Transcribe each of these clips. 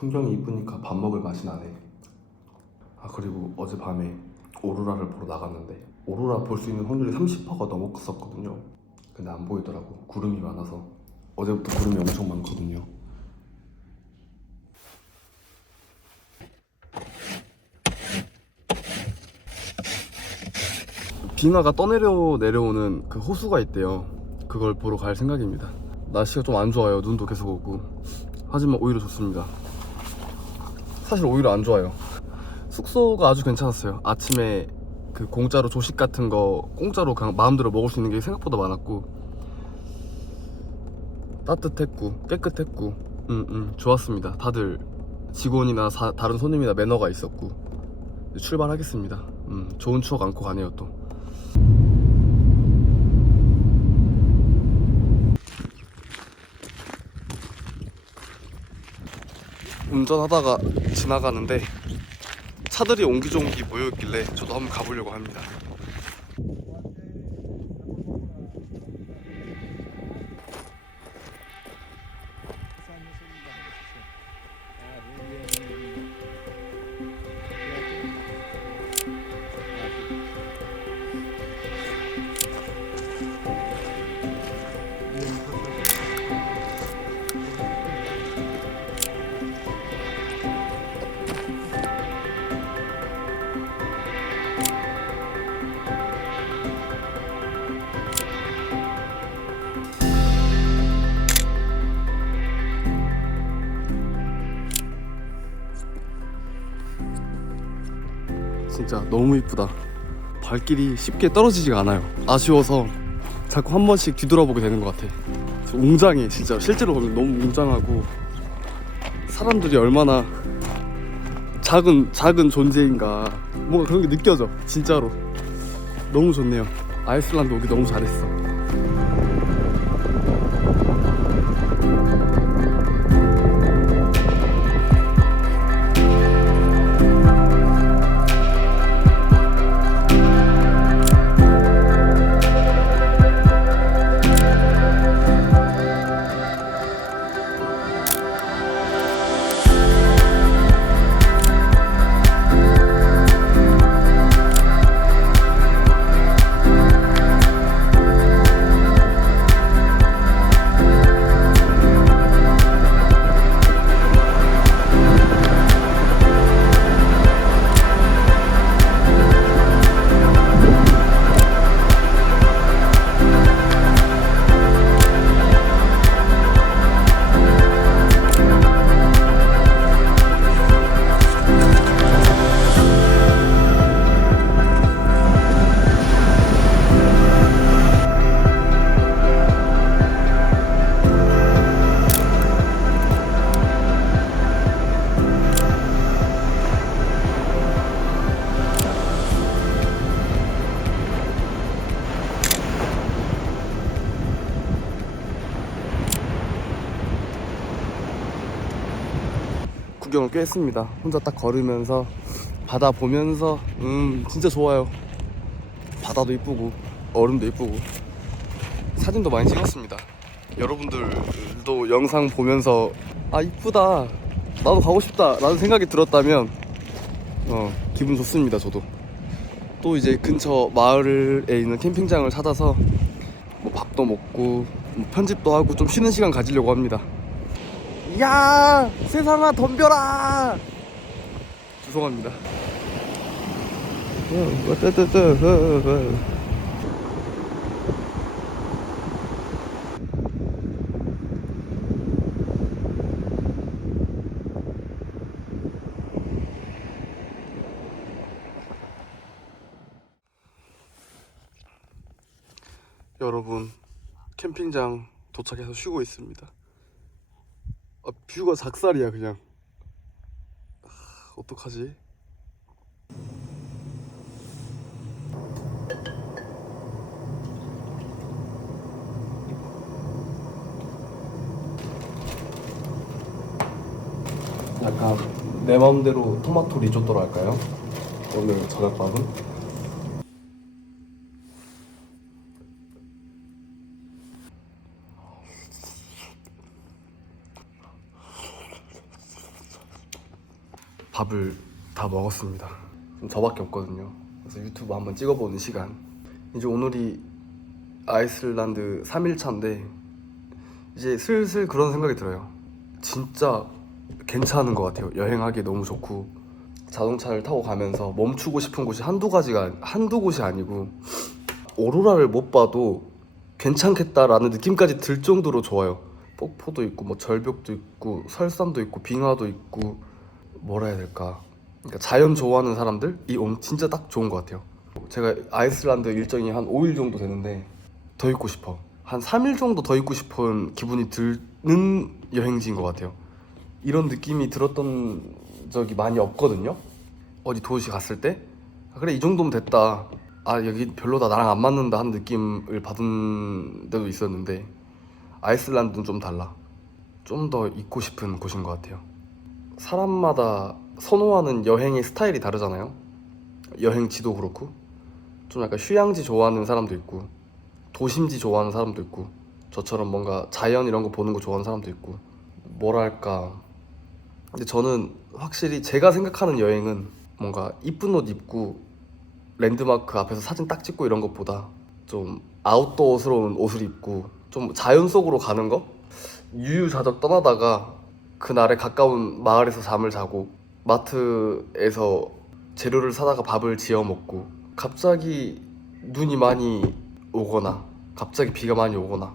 풍경이 이쁘니까 밥 먹을 맛이 나네. 아 그리고 어젯밤에 오로라를 보러 나갔는데 오로라 볼 수 있는 확률이 30%가 넘었었거든요. 근데 안 보이더라고. 구름이 많아서 어제부터 구름이 엄청 많거든요. 빙하가 떠내려 내려오는 그 호수가 있대요. 그걸 보러 갈 생각입니다. 날씨가 좀 안 좋아요. 눈도 계속 오고. 하지만 오히려 좋습니다. 사실 오히려 안 좋아요. 숙소가 아주 괜찮았어요. 아침에 그 공짜로 조식 같은 거 공짜로 그냥 마음대로 먹을 수 있는 게 생각보다 많았고 따뜻했고 깨끗했고 음, 음, 좋았습니다. 다들 직원이나 사- 다른 손님이나 매너가 있었고 출발하겠습니다. 음, 좋은 추억 안고 가네요 또. 운전하다가 지나가는데 차들이 옹기종기 모여있길래 저도 한번 가보려고 합니다. 진짜 너무 이쁘다. 발길이 쉽게 떨어지지가 않아요. 아쉬워서 자꾸 한 번씩 뒤돌아보게 되는 것 같아. 웅장해, 진짜. 실제로 보면 너무 웅장하고 사람들이 얼마나 작은 작은 존재인가 뭔가 그런 게 느껴져. 진짜로 너무 좋네요. 아이슬란드 오기 너무 잘했어. 구경을 꽤 했습니다. 혼자 딱 걸으면서 바다 보면서 음 진짜 좋아요. 바다도 이쁘고 얼음도 이쁘고 사진도 많이 찍었습니다. 여러분들도 영상 보면서 아 이쁘다 나도 가고 싶다 라는 생각이 들었다면 어 기분 좋습니다 저도 또 이제 근처 마을에 있는 캠핑장을 찾아서 뭐 밥도 먹고 뭐 편집도 하고 좀 쉬는 시간 가지려고 합니다 야 세상아 덤벼라. 죄송합니다. 여러분 캠핑장 도착해서 쉬고 있습니다 아, 뷰가 작살이야 그냥 아, 어떡하지? 약간 내 마음대로 토마토 리조또로 할까요? 오늘 저녁밥은? 밥을 다 먹었습니다. 저밖에 없거든요. 그래서 유튜브 한번 찍어보는 시간. 이제 오늘이 아이슬란드 3일차인데 이제 슬슬 그런 생각이 들어요. 진짜 괜찮은 것 같아요. 여행하기 너무 좋고 자동차를 타고 가면서 멈추고 싶은 곳이 한두 가지가 한두 곳이 아니고 오로라를 못 봐도 괜찮겠다라는 느낌까지 들 정도로 좋아요. 폭포도 있고 뭐 절벽도 있고 설산도 있고 빙하도 있고 뭐라 해야 될까? 그러니까 자연 좋아하는 사람들 이 옴 진짜 딱 좋은 것 같아요. 제가 아이슬란드 일정이 한 5일 정도 되는데 더 있고 싶어. 한 3일 정도 더 있고 싶은 기분이 드는 여행지인 것 같아요. 이런 느낌이 들었던 적이 많이 없거든요. 어디 도시 갔을 때 아, 그래 이 정도면 됐다. 아 여기 별로다 나랑 안 맞는다 하는 느낌을 받은 데도 있었는데 아이슬란드는 좀 달라. 좀 더 있고 싶은 곳인 것 같아요. 사람마다 선호하는 여행의 스타일이 다르잖아요. 여행지도 그렇고 좀 약간 휴양지 좋아하는 사람도 있고 도심지 좋아하는 사람도 있고 저처럼 뭔가 자연 이런 거 보는 거 좋아하는 사람도 있고 뭐랄까 근데 저는 확실히 제가 생각하는 여행은 뭔가 이쁜 옷 입고 랜드마크 앞에서 사진 딱 찍고 이런 것보다 좀 아웃도어스러운 옷을 입고 좀 자연 속으로 가는 거 유유자적 떠나다가 그날에 가까운 마을에서 잠을 자고 마트에서 재료를 사다가 밥을 지어 먹고 갑자기 눈이 많이 오거나 갑자기 비가 많이 오거나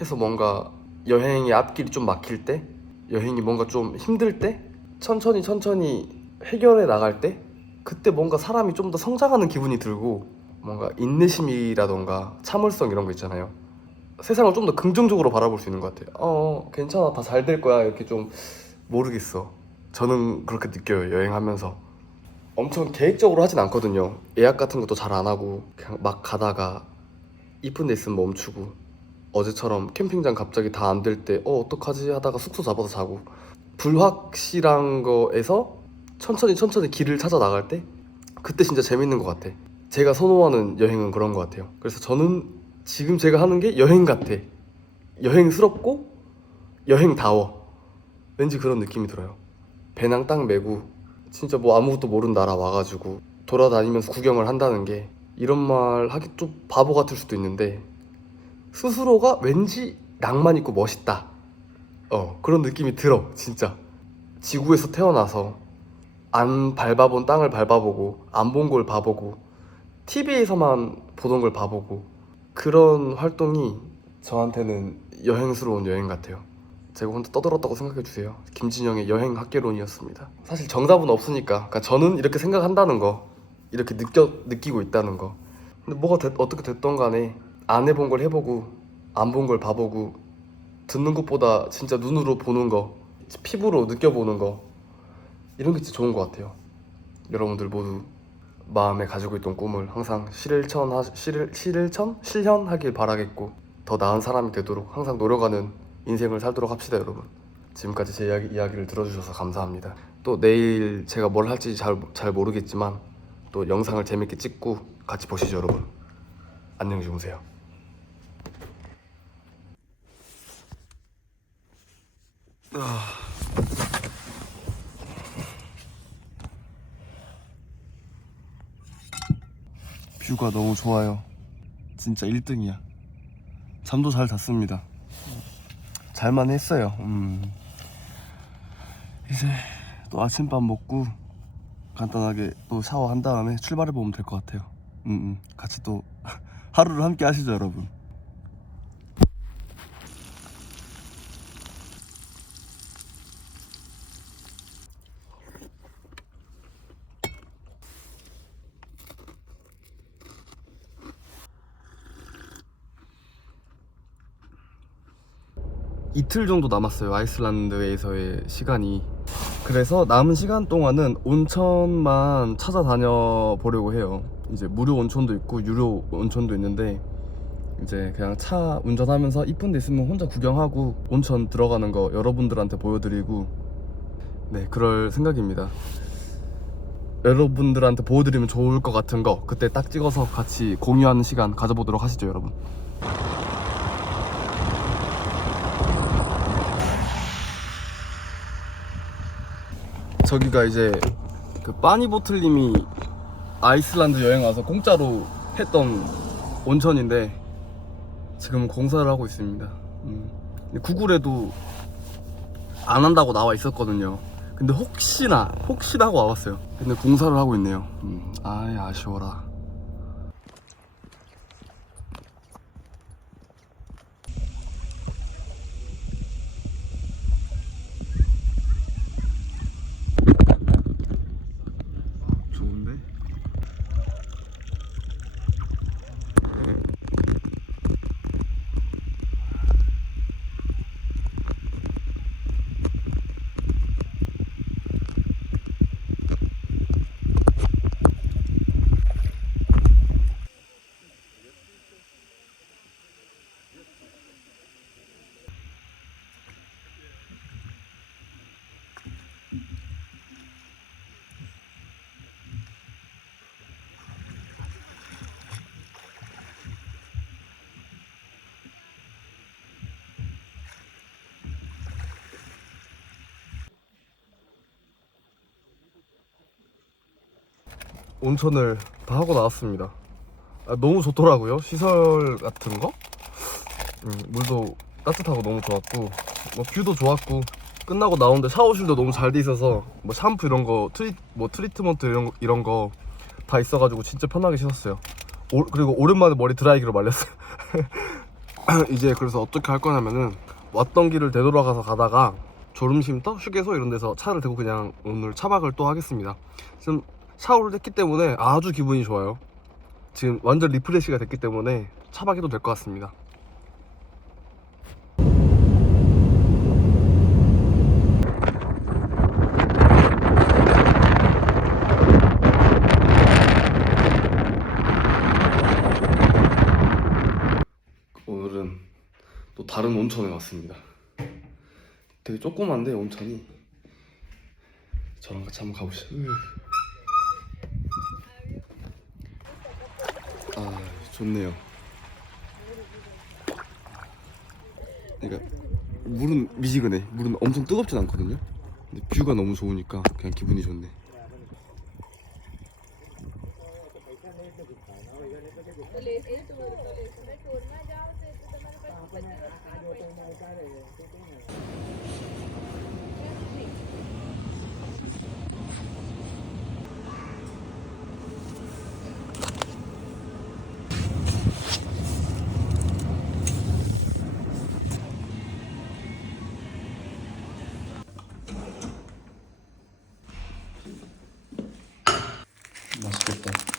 해서 뭔가 여행의 앞길이 좀 막힐 때 여행이 뭔가 좀 힘들 때 천천히 천천히 해결해 나갈 때 그때 뭔가 사람이 좀 더 성장하는 기분이 들고 뭔가 인내심이라던가 참을성 이런 거 있잖아요 세상을 좀 더 긍정적으로 바라볼 수 있는 것 같아요. 어 괜찮아. 다 잘 될 거야. 이렇게 좀 모르겠어. 저는 그렇게 느껴요 여행하면서. 엄청 계획적으로 하진 않거든요. 예약 같은 것도 잘 안 하고 그냥 막 가다가 이쁜 데 있으면 멈추고 어제처럼 캠핑장 갑자기 다 안 될 때 어 어떡하지? 하다가 숙소 잡아서 자고. 불확실한 거에서 천천히 천천히 길을 찾아 나갈 때 그때 진짜 재밌는 것 같아. 제가 선호하는 여행은 그런 것 같아요. 그래서 저는 지금 제가 하는 게 여행 같아 여행스럽고 여행다워 왠지 그런 느낌이 들어요 배낭 딱 메고 진짜 뭐 아무것도 모르는 나라 와가지고 돌아다니면서 구경을 한다는 게 이런 말 하기 좀 바보 같을 수도 있는데 스스로가 왠지 낭만 있고 멋있다. 어, 그런 느낌이 들어, 진짜. 지구에서 태어나서 안 밟아본 땅을 밟아보고, 안 본 걸 봐보고, TV에서만 보던 걸 봐보고, 그런 활동이 저한테는 여행스러운 여행 같아요. 제가 혼자 떠들었다고 생각해 주세요. 김진영의 여행 학개론이었습니다. 사실 정답은 없으니까, 그러니까 저는 이렇게 생각한다는 거, 이렇게 느껴 느끼고 있다는 거. 근데 뭐가 됐- 어떻게 됐던 간에 안 해본 걸 해보고 안 본 걸 봐보고 듣는 것보다 진짜 눈으로 보는 거 피부로 느껴보는 거 이런 게 진짜 좋은 것 같아요 여러분들 모두 마음에 가지고 있던 꿈을 항상 실천 하, 실, 실천? 실현하길 바라겠고 더 나은 사람이 되도록 항상 노력하는 인생을 살도록 합시다 여러분. 지금까지 제 이야기, 이야기를 들어주셔서 감사합니다. 또 내일 제가 뭘 할지 잘, 잘 모르겠지만 또 영상을 재밌게 찍고 같이 보시죠 여러분. 안녕히 주무세요 뷰가 너무 좋아요. 진짜 1등이야. 잠도 잘 잤습니다. 잘만 했어요. 음. 이제 또 아침밥 먹고 간단하게 또 샤워한 다음에 출발해 보면 될 것 같아요. 음, 음. 같이 또 하루를 함께 하시죠, 여러분. 이틀 정도 남았어요 아이슬란드에서의 시간이. 그래서 남은 시간 동안은 온천만 찾아다녀 보려고 해요. 이제 무료 온천도 있고 유료 온천도 있는데 이제 그냥 차 운전하면서 이쁜 데 있으면 혼자 구경하고 온천 들어가는 거 여러분들한테 보여드리고 네 그럴 생각입니다. 여러분들한테 보여드리면 좋을 것 같은 거 그때 딱 찍어서 같이 공유하는 시간 가져보도록 하시죠 여러분 저기가 이제 그 빠니보틀님이 아이슬란드 여행 와서 공짜로 했던 온천인데 지금 공사를 하고 있습니다. 음. 구글에도 안 한다고 나와 있었거든요. 근데 혹시나 혹시나 하고 와봤어요. 근데 공사를 하고 있네요. 음. 아이 아쉬워라. 좋은데? 온천을 다 하고 나왔습니다. 아, 너무 좋더라고요. 시설 같은 거. 음, 물도 따뜻하고 너무 좋았고, 뭐 뷰도 좋았고, 끝나고 나오는데 샤워실도 너무 잘 돼 있어서 뭐 샴푸 이런 거, 트리 뭐 트리트먼트 이런 거, 이런 거 다 있어가지고 진짜 편하게 씻었어요. 오, 그리고 오랜만에 머리 드라이기로 말렸어요. 이제 그래서 어떻게 할 거냐면은 왔던 길을 되돌아가서 가다가 졸음쉼터, 휴게소 이런 데서 차를 대고 그냥 오늘 차박을 또 하겠습니다. 지금 샤워를 했기 때문에 아주 기분이 좋아요. 지금 완전 리프레시가 됐기 때문에 차박해도 될 것 같습니다. 오늘은 또 다른 온천에 왔습니다. 되게 조그만데 온천이 저랑 같이 한번 가보시죠. 아 좋네요. 그러니까 물은 미지근해. 물은 엄청 뜨겁진 않거든요. 근데 뷰가 너무 좋으니까 그냥 기분이 좋네. 맛있겠다.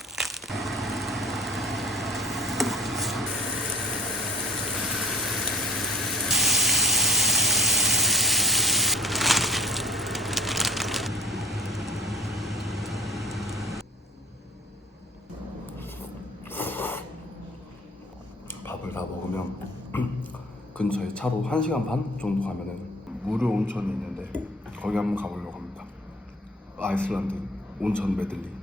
먹으면 근처에 차로 1시간 반 정도 가면은 무료 온천이 있는데 거기 한번 가보려고 합니다. 아이슬란드 온천 메들리.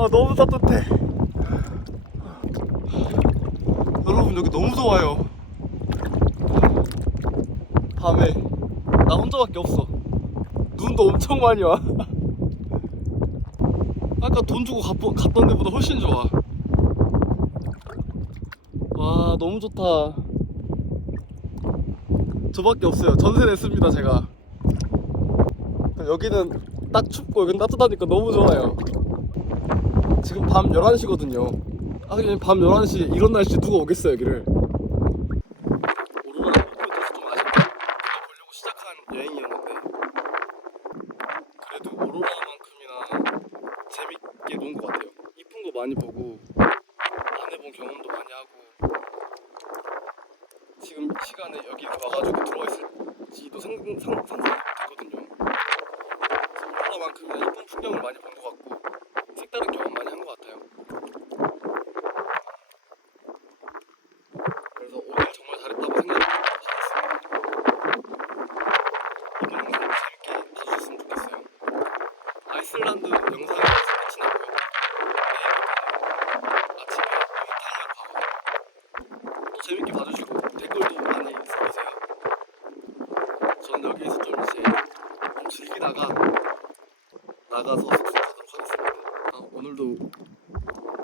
아 너무 따뜻해. 여러분 여기 너무 좋아요. 밤에. 나 혼자밖에 없어. 눈도 엄청 많이 와. 아까 돈 주고 갔, 갔던 데보다 훨씬 좋아. 와 너무 좋다. 저밖에 없어요. 전세 냈습니다 제가. 여기는 딱 춥고 여기는 따뜻하니까 너무 좋아요 지금 밤 11시거든요. 아, 그냥 밤 11시 이런 날씨에 누가 오겠어요, 여기를. 못 보여줘서 좀 아쉽다. 보려고 시작한 여행이었는데. 그래도 오로라만큼이나 재밌게 논 것 같아요. 이쁜 거 많이 보고, 안 해본 경험도 많이 하고, 지금 시간에 여기 와가지고 들어와 있을지도 상, 상, 상상도 못했거든요. 풍경을 많이 본것 같고 색다른 경험 많이 한 것 같아요. 그래서 오늘 정말 잘했다고 생각하겠습니다. 이번 영상 재밌게 봐주셨으면 좋겠어요. 아이슬란드 영상이 끝이 나고요. 내일부터는 아침에 이탈리아로 가거든요. 또 재밌게 봐주시고 댓글도 많이 써주세요. 저는 여기에서 좀 이제 좀 즐기다가 나가서 숙소 가도록 하겠습니다. 아, 오늘도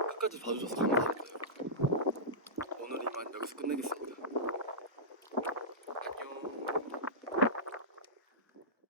끝까지 봐주셔서 감사합니다. 오늘 이만 여기서 끝내겠습니다.